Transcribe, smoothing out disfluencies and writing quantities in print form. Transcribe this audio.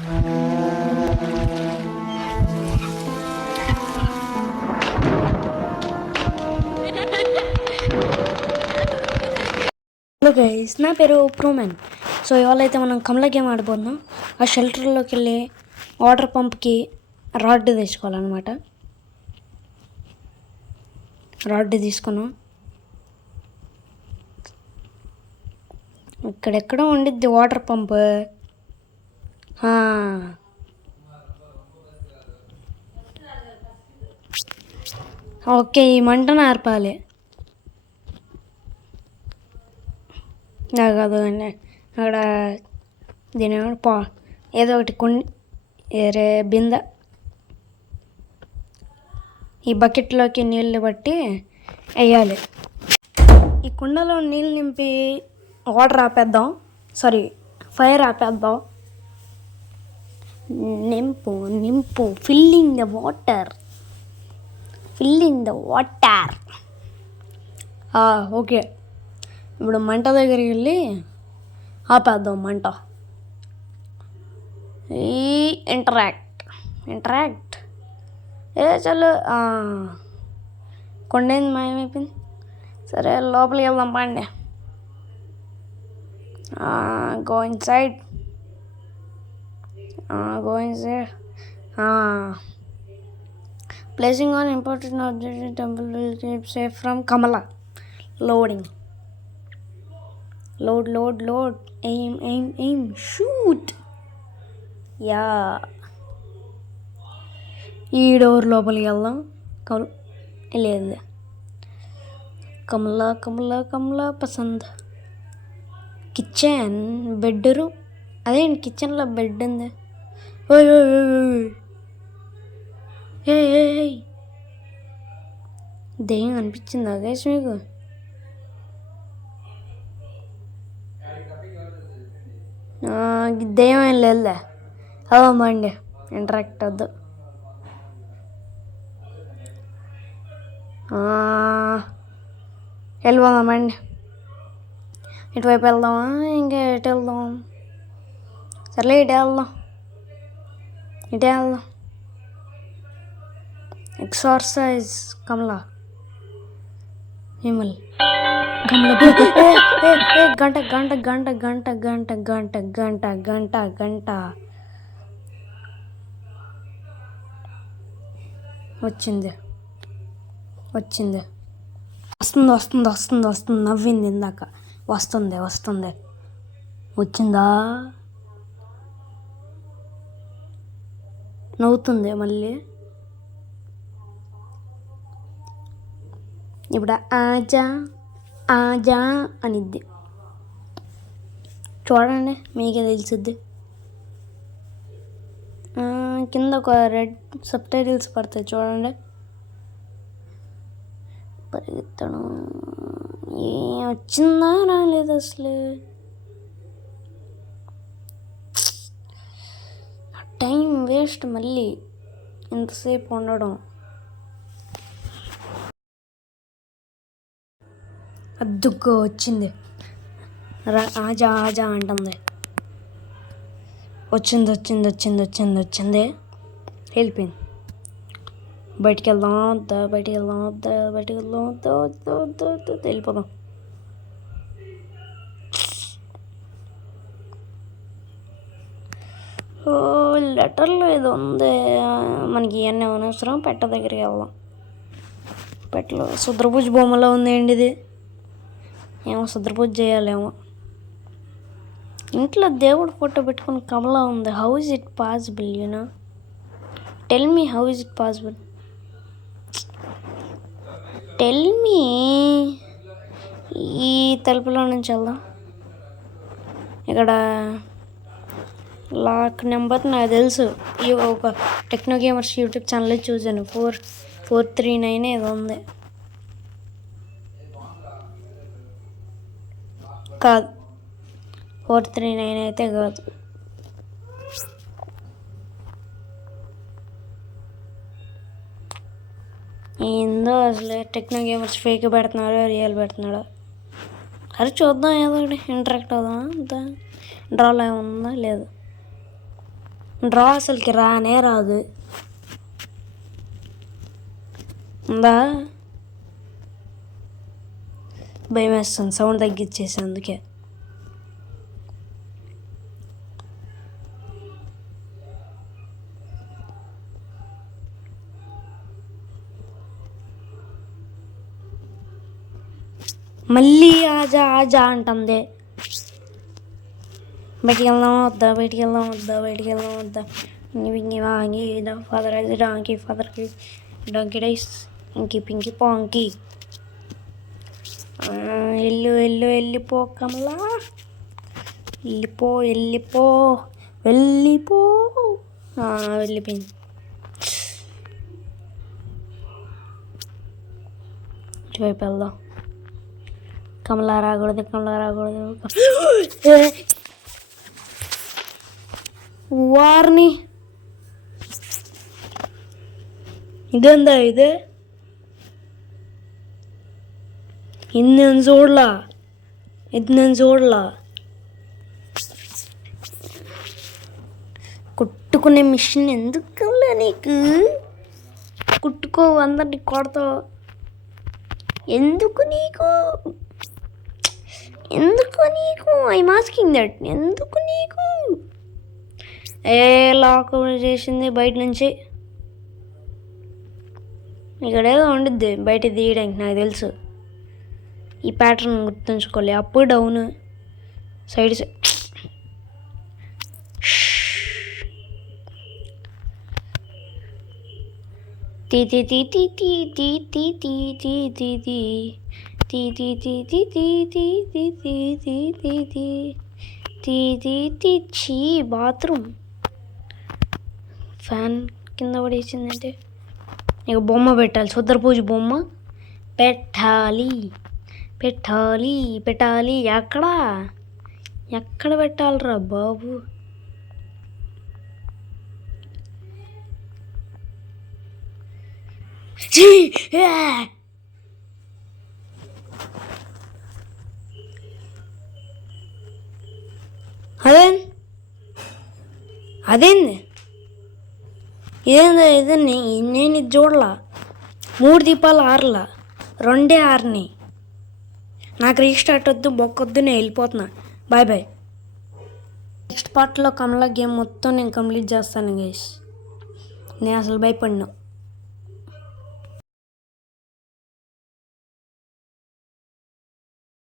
Hello guys, నా పేరు ప్రూమెన్. So ఇవాళ అయితే మనం కమలా గేమ్ ఆడిపోతున్నాం. ఆ షెల్టర్లోకి వెళ్ళి వాటర్ పంప్కి రాడ్ తెచ్చుకోవాలన్నమాట. రాడ్ తీసుకున్నాం. ఇక్కడెక్కడో ఉండిద్ది వాటర్ పంప్. ఓకే, ఈ మంటను ఆర్పాలి. కాదు అక్కడ దీని ఏదో ఒకటి ఏరే బిందె, ఈ బకెట్లోకి నీళ్ళు బట్టి వేయాలి. ఈ కుండలో నీళ్ళు నింపి వాటర్ ఆపేద్దాం. సారీ, ఫైర్ ఆపేద్దాం. నింపు ఫిల్లింగ్ ద వాటర్. ఓకే, ఇప్పుడు మంట దగ్గరికి వెళ్ళి ఆపేద్దాం మంట. ఇంటరాక్ట్ చల్లు. కొండేంది మాయమైపోయింది. సరే, లోపలికి వెళ్దాం పండి. Go inside. Placing on important object temple will keep safe from Kamala. Loading. Load. Aim shoot. Yeah, ఈ డోర్ లోపలికి వెళ్దాం. లేదు, కమలా పసంద్. Kitchen, bedroom. అదేంటి కిచెన్లో బెడ్ ఉంది? దెయ్యం అనిపించిందా గైస్ మీకు? దెయ్యం ఏం లేదులే. అవ్వమండి, ఇంటరాక్ట్ వద్దు. వెళ్ళిపోదామండి. ఇటువైపు వెళ్దామా, ఇంకా ఎటు వెళ్దాం? సర్లే, ఇటే వెళ్దాం. ఎక్సర్సైజ్ కమలా. విమల్ గంట. వచ్చింది. వస్తుంది. నవ్వింది ఇందాక. వస్తుంది. వచ్చిందా? నవ్వుతుంది మళ్ళీ. ఇప్పుడు ఆజా అనిద్ది. చూడండి, మీకే తెలుసుద్ది. కింద ఒక రెడ్ సబ్ టైటిల్స్ పడతాయి చూడండి. పరిగెత్తడం వచ్చిందా రాలేదు అసలు. టైం వేస్ట్ మళ్ళీ ఇంతసేపు ఉండడం. అద్దుగ్గా వచ్చింది. ఆజా అంటుంది. వచ్చింది. వెళ్ళిపోయింది. బయటికి వెళ్దాం వద్దా? వెళ్ళిపోదాం. లెటర్లో ఏదో ఉంది మనకి. ఇవన్నీ అనవసరం. పెట్ట దగ్గరికి వెళ్దాం. పెట్టలో శుద్రపూజ బొమ్మలో ఉందేంటి ఇది? ఏమో శుద్రపూజ చేయాలేమో. ఇంట్లో దేవుడు ఫోటో పెట్టుకుని కమలా ఉంది. How is it possible? Tell me, how is it possible? Tell me. ఈ తలుపులో నుంచి వెళ్దాం. ఇక్కడ లాక్ నెంబర్ నాకు తెలుసు. ఈ ఒక టెక్నో గేమర్స్ యూట్యూబ్ ఛానల్ చూసాను. 439 ఏదో ఉంది. కాదు, 439 అయితే కాదు. ఏందో అసలు టెక్నో గేమర్స్ ఫేక్ పెడుతున్నాడో రియల్ పెడుతున్నాడో. సరే చూద్దాం, ఏదో ఒకటి ఇంటరాక్ట్ అవుదాం. అంతా డ్రాలో ఏముందా? లేదు. డ్రా అసలుకి రానే రాదు. ఉందా? భయం వేస్తుంది, సౌండ్ తగ్గించేసి అందుకే. మళ్ళీ ఆజా ఆజా అంటుంది. బయటికి వెళ్దాం వద్దా, బయటికి వెళ్దాం వద్దా, బయటికి వెళ్దాం వద్దా. ఇంగి వాంగి ఫాదర్ అది డాంకీ, ఫాదర్కి డాంకీ డైస్, ఇంకి పింకి పాంకి. వెళ్ళిపో కమలా, వెళ్ళిపో వెళ్ళిపోయింది. ఇటువైపు వెళ్దాం. కమలా రాకూడదు. వారిని ఇదేందా ఇది? ఇది నేను చూడలా. కుట్టుకునే మిషన్ ఎందుకు నీకు? కుట్టుకో, అందరినీ కొడతావు. ఎందుకు నీకు? I'm asking that. ఎందుకు నీకు? లాక్ చేసింది బయట నుంచి. ఇక్కడ ఏదో ఉండిద్ది బయట తీయడానికి, నాకు తెలుసు. ఈ ప్యాటర్న్ గుర్తుంచుకోవాలి. అప్ డౌన్ సైడ్ చీ బాత్రూమ్ ఫ్యాన్ కింద పడేసిందంటే ఇక బొమ్మ పెట్టాలి. సుద్దర పూజ బొమ్మ పెట్టాలి. ఎక్కడ పెట్టాలిరా బాబు? అదేంది ఇదేంది నేను ఇది చూడలా. 3 దీపాలు ఆరలా, 2 ఆరినాయి. నాకు రీస్టార్ట్ వద్దు, బొక్కొద్దు, నేను వెళ్ళిపోతున్నా. బాయ్. నెక్స్ట్ పార్ట్లో కమలా గేమ్ మొత్తం నేను కంప్లీట్ చేస్తాను గైస్. నేను అసలు భయపడినా.